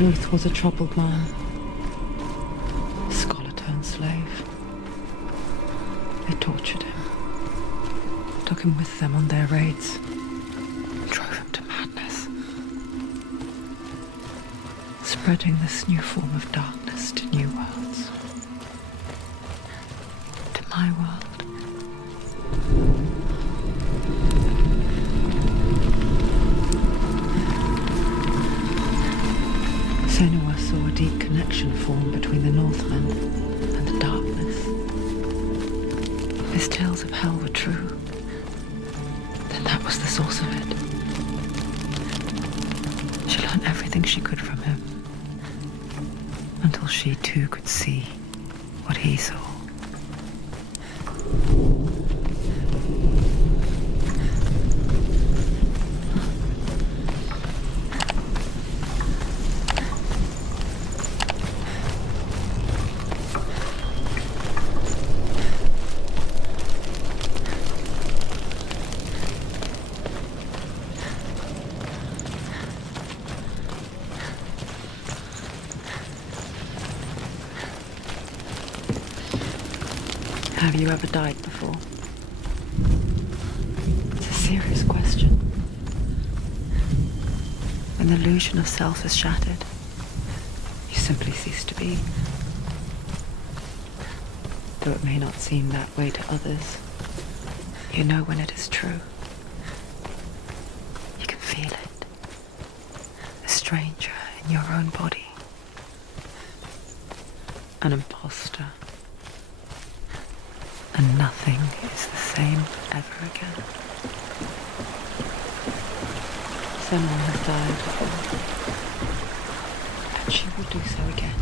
Druth was a troubled man. A scholar turned slave. They tortured him. Took him with them on their raids. Drove him to madness. Spreading this new form of darkness to new worlds. To my world. Senua saw a deep connection form between the Northmen and the darkness. If his tales of hell were true, then that was the source of it. She learned everything she could from him, until she too could see what he saw. Have you ever died before? It's a serious question. When the illusion of self is shattered, you simply cease to be. Though it may not seem that way to others, you know when it is true. You can feel it. A stranger in your own body. An imposter. And nothing is the same ever again. Senua has died before, and she will do so again.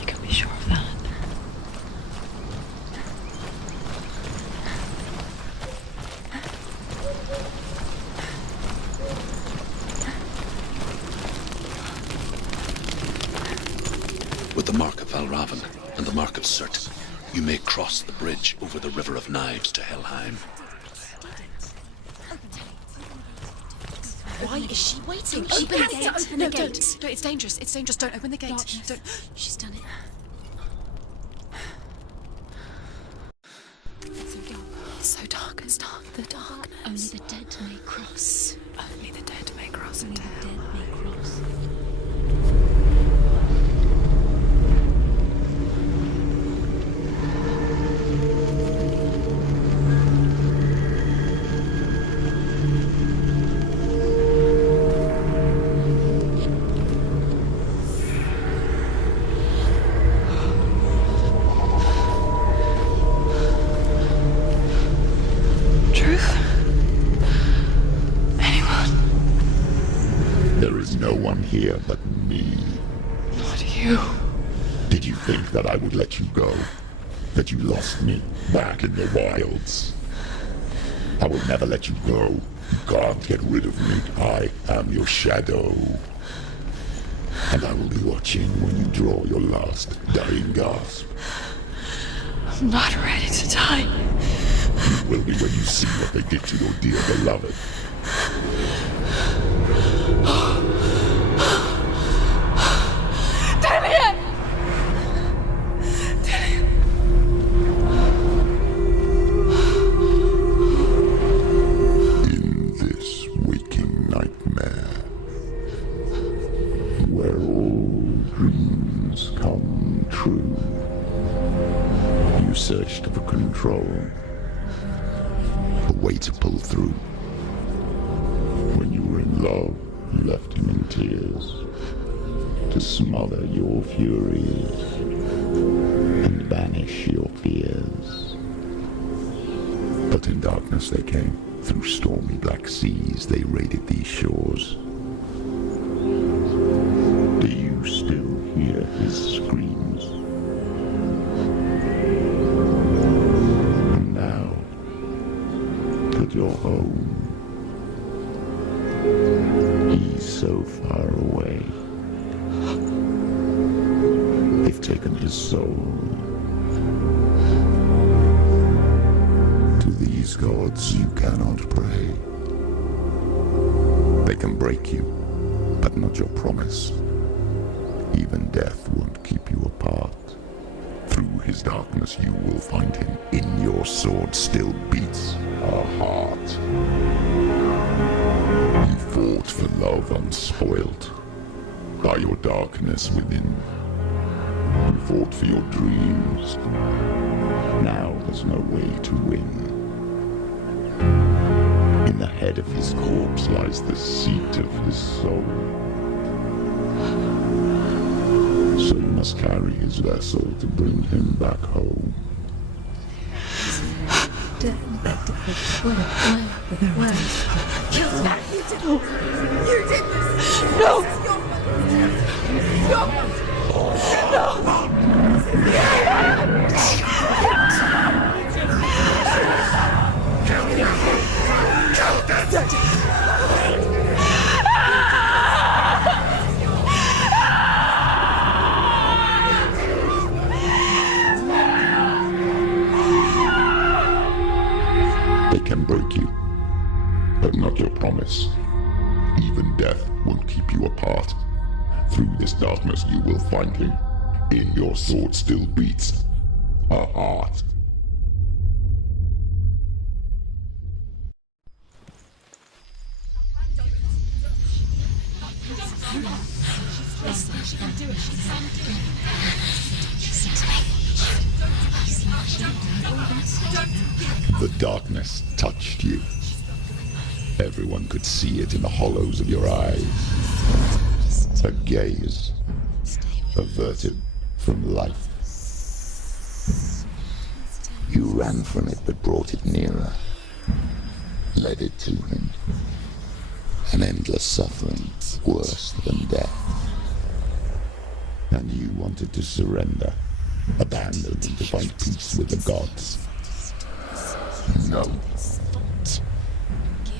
You can be sure of that. With the mark of Valravan and the mark of Surt, you may cross the bridge over the River of Knives to Helheim. Why is she waiting? She Open the has gate. to open No, the don't. gate. No, it's dangerous. It's dangerous. Don't open the gate. Don't. She's done it. It's so dark. It's so dark. It's dark. The darkness. Only the dead may cross. Only the dead may cross Only into the dead hell. may cross. Here but me. Not you. Did you think that I would let you go? That you lost me back in the wilds? I will never let you go. You can't get rid of me. I am your shadow. And I will be watching when you draw your last dying gasp. I'm not ready to die. You will be when you see what they did to your dear beloved. Searched for control, a way to pull through. When you were in love, you left him in tears to smother your furies and banish your fears. But in darkness they came, through stormy black seas they raided these shores. Do you still hear his screams? Your home. He's so far away. They've taken his soul. To these gods you cannot pray. They can break you, but not your promise. Even death won't keep you apart. Through his darkness you will find him. In your sword still beats a heart. You fought for love unspoilt by your darkness within. You fought for your dreams. Now there's no way to win. In the head of his corpse lies the seat of his soul. So you must carry his vessel to bring him back home. They can break you, but not your promise. Even death won't keep you apart. Through this darkness you will find him. In your sword still beats a heart. The darkness touched you. Everyone could see it in the hollows of your eyes. A gaze averted from life. You ran from it but brought it nearer. Led it to him. An endless suffering, worse than death. And you wanted to surrender, abandon to find peace with the gods. No.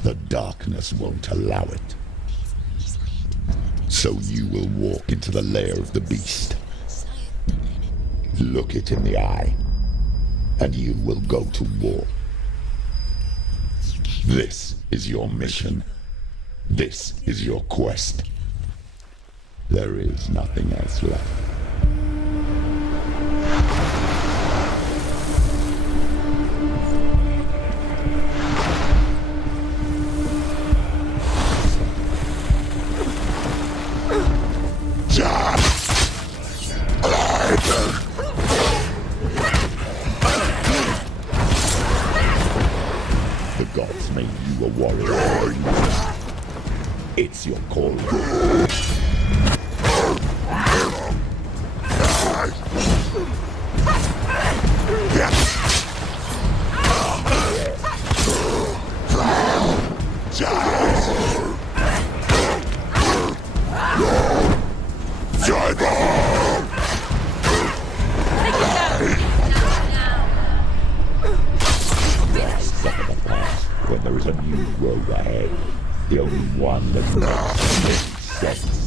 The darkness won't allow it. So you will walk into the lair of the beast. Look it in the eye, and you will go to war. This is your mission. This is your quest. There is nothing else left. The gods made you a warrior. It's your call. When there is a new road ahead, the only one that makes sense.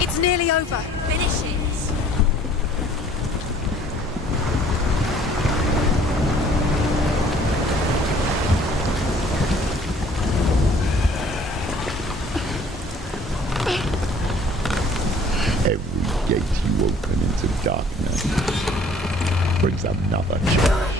It's nearly over. Finish it. Every gate you open into darkness brings another church.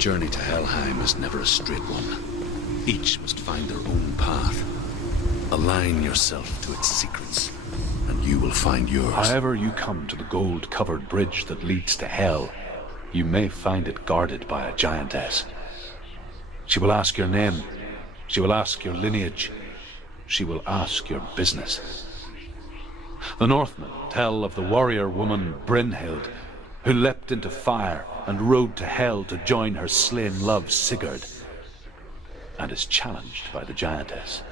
journey to Helheim is never a straight one. Each must find their own path. Align yourself to its secrets, and you will find yours. However you come to the gold-covered bridge that leads to Hell, you may find it guarded by a giantess. She will ask your name. She will ask your lineage. She will ask your business. The Northmen tell of the warrior woman Brynhild, who leapt into fire and rode to Hell to join her slain love Sigurd, and is challenged by the giantess.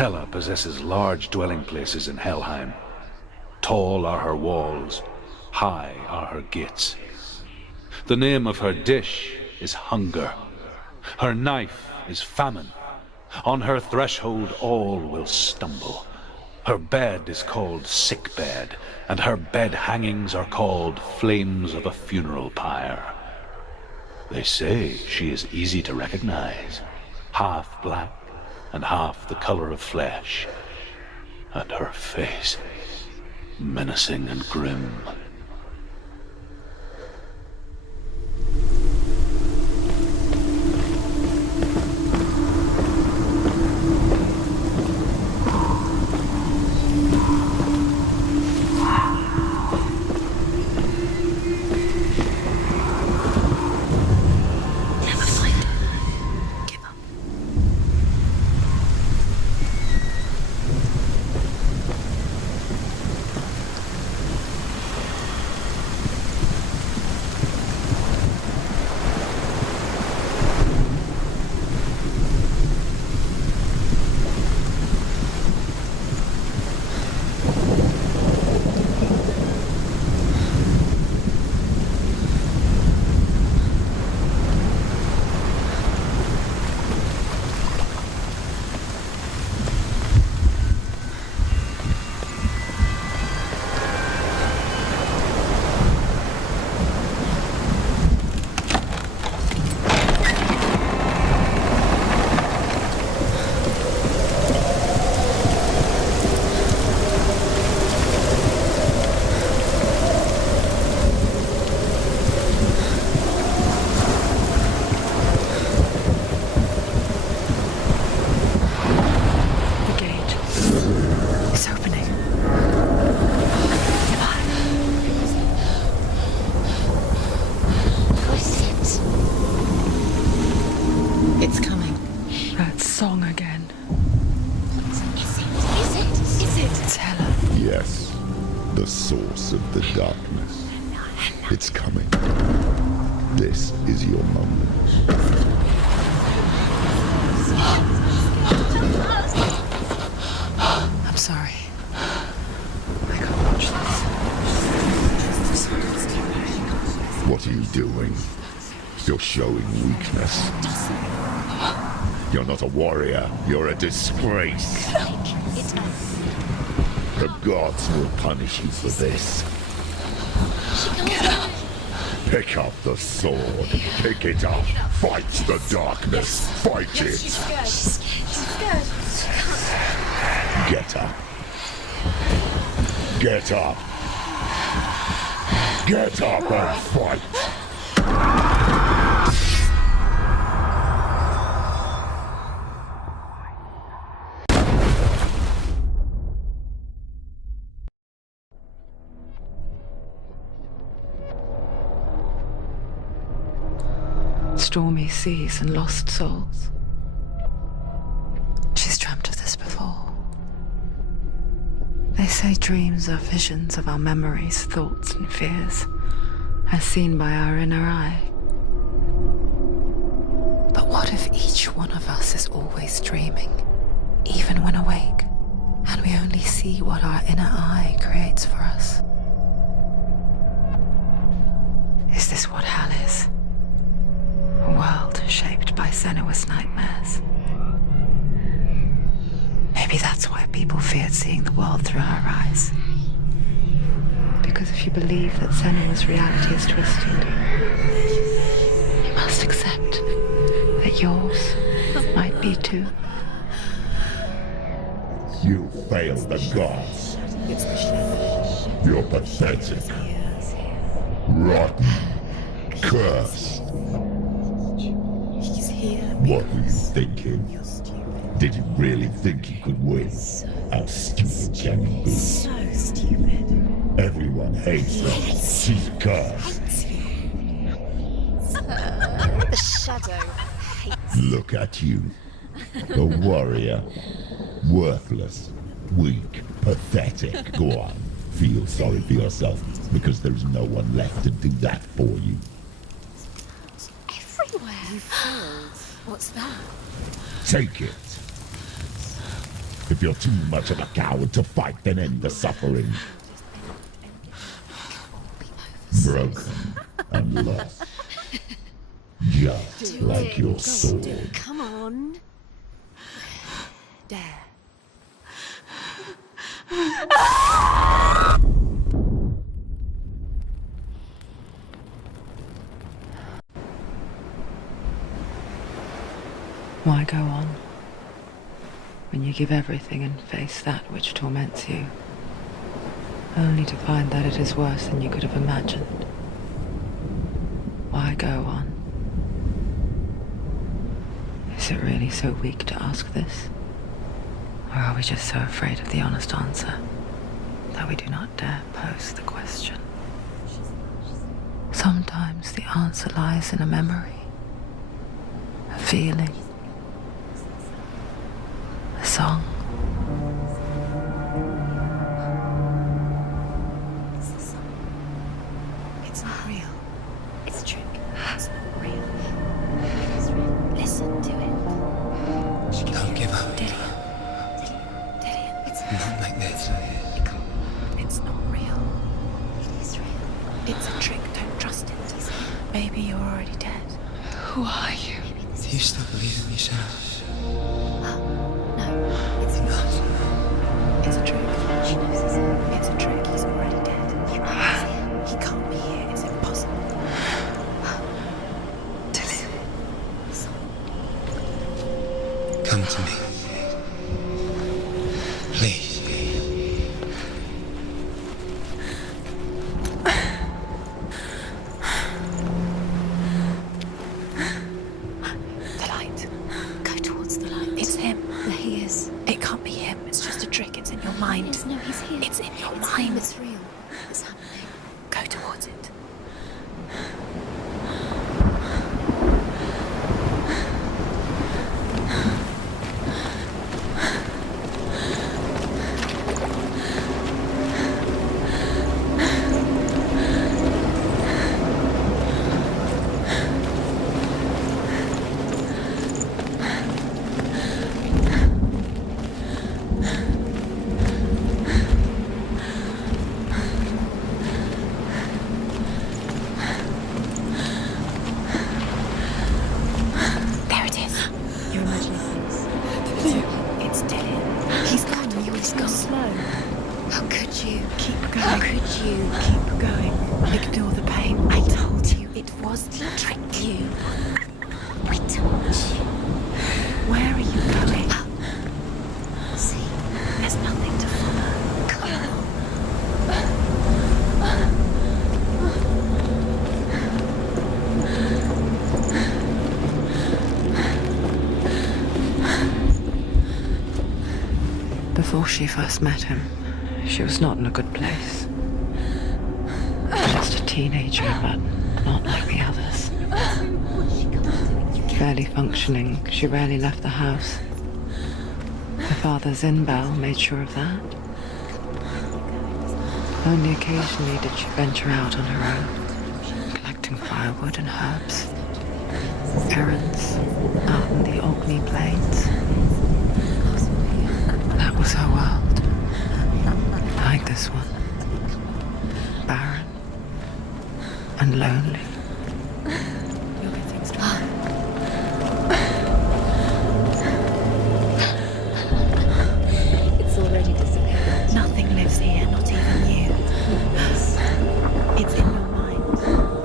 Hela possesses large dwelling places in Helheim. Tall are her walls, high are her gates. The name of her dish is hunger. Her knife is famine. On her threshold all will stumble. Her bed is called sick bed, and her bed hangings are called flames of a funeral pyre. They say she is easy to recognize, half black and half the color of flesh, and her face menacing and grim. prince of the darkness. It's coming. This is your moment. I'm sorry. I can't watch this. What are you doing? You're showing weakness. You're not a warrior. You're a disgrace. The gods will punish you for this. Pick up the sword. Pick it up. Fight the darkness. Fight it. She's scared. Get up. Get up. Get up and fight. Stormy seas and lost souls. She's dreamt of this before. They say dreams are visions of our memories, thoughts and fears, as seen by our inner eye. But what if each one of us is always dreaming, even when awake, and we only see what our inner eye creates for us? Is this what hell is? A world shaped by Senua's nightmares. Maybe that's why people feared seeing the world through her eyes. Because if you believe that Senua's reality is twisted, you must accept that yours might be too. You failed the gods. You're pathetic. Rotten. Cursed. What were you thinking? Did you really think you could win? How stupid can you be? So stupid. Everyone hates her. She's cursed. The shadow hates. Look at you. A warrior. Worthless. Weak. Pathetic. Go on. Feel sorry for yourself, because there's no one left to do that for you. Everywhere. You failed. What's that? Take it. If you're too much of a coward to fight, then end the suffering. Broken and lost. Just like your sword. Come on. Dare. Why go on when you give everything and face that which torments you, only to find that it is worse than you could have imagined? Why go on? Is it really so weak to ask this? Or are we just so afraid of the honest answer that we do not dare pose the question? Sometimes the answer lies in a memory, a feeling, a song. It's not real. It's a trick. It's not real. It's real. Listen to it. Don't give up. It's Not like this. It can't. It's not real. It is real. It's a trick. Don't trust it. Maybe you're already dead. Who are you? Do you still believe in yourself? No, it's not. It's a trick. She knows it's a trick. He's already dead. He can't be here. It's impossible. Come to me. Please. The light. Go towards the light. It's him. There he is. It can't be him. It's just a trick. It's in your mind. No, he's here. It's in your mind. It's real. It's happening. Go towards it. was to trick you. We told you. Where are you going? See, there's nothing to follow. Come on. Before she first met him, she was not in a good place. Just a teenager, but not like the others. Barely functioning, she rarely left the house. Her father's in-bell made sure of that. Only occasionally did she venture out on her own, collecting firewood and herbs. Errands out in the Orkney Plains. That was her world. Like this one. Barren and lonely. It's already disappeared. Nothing lives here, not even you. It's in your mind.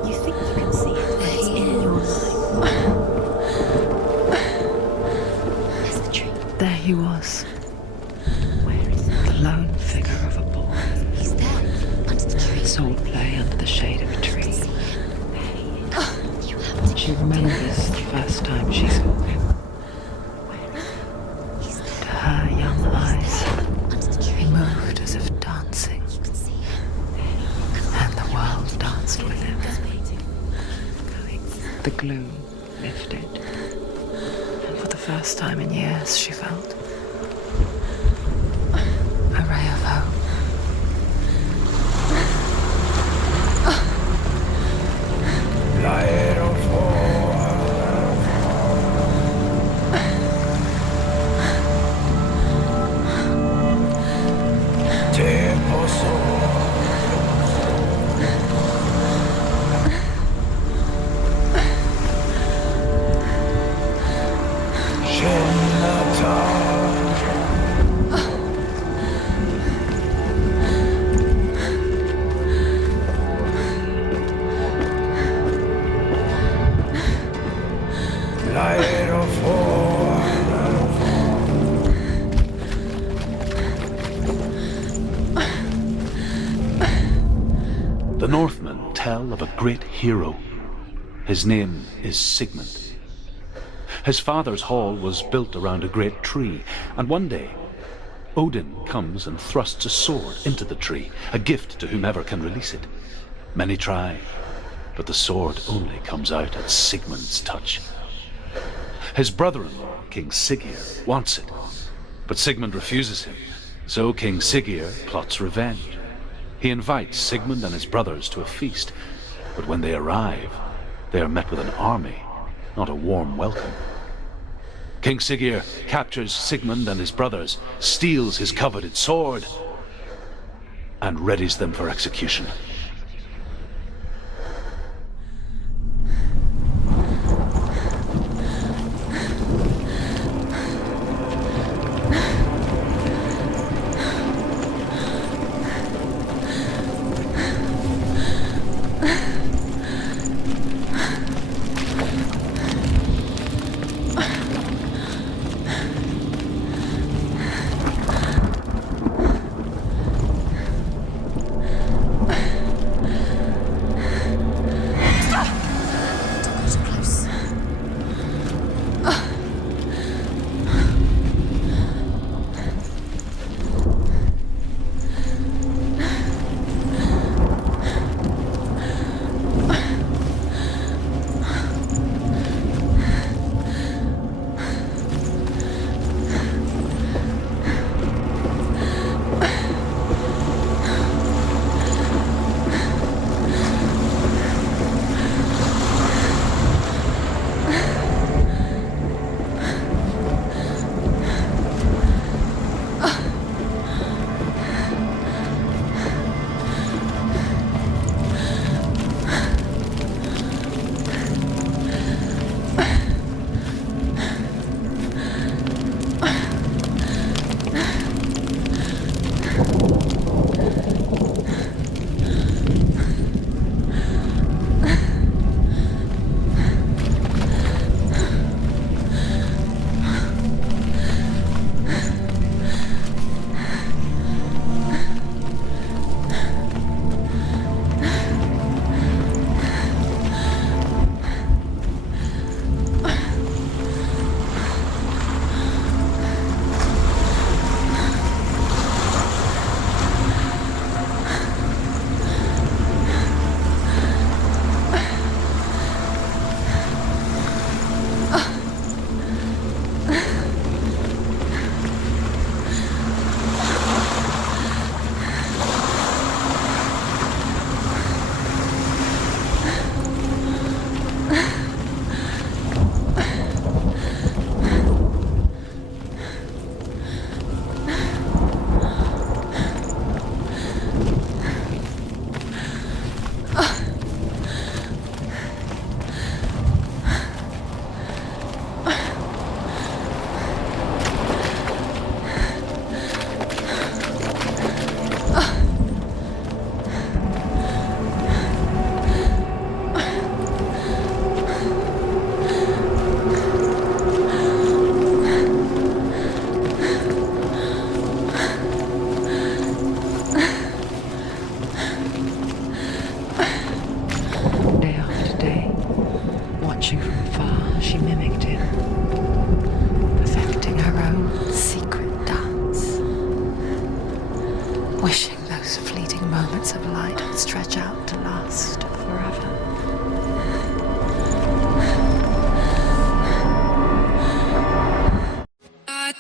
You think you can see it, but it's in your mind. There's the tree. There he was. Where is it? The lone figure of a boy. He's there, under the tree. Sword play under the shade of a tree. You have to. She remembers the first time she saw him. He's there, To her young eyes, under the tree. he moved as if dancing, You can see him. and the world danced with him. Just waiting. Going. The gloom lifted, and for the first time in years, she felt a ray of hope. The Northmen tell of a great hero. His name is Sigmund. His father's hall was built around a great tree, and one day Odin comes and thrusts a sword into the tree, a gift to whomever can release it. Many try, but the sword only comes out at Sigmund's touch. His brother-in-law, King Siggeir, wants it, but Sigmund refuses him, so King Siggeir plots revenge. He invites Sigmund and his brothers to a feast, but when they arrive, they are met with an army, not a warm welcome. King Siggeir captures Sigmund and his brothers, steals his coveted sword, and readies them for execution. Watching from far, she mimicked him, perfecting her own secret dance, wishing those fleeting moments of light would stretch out to last forever. I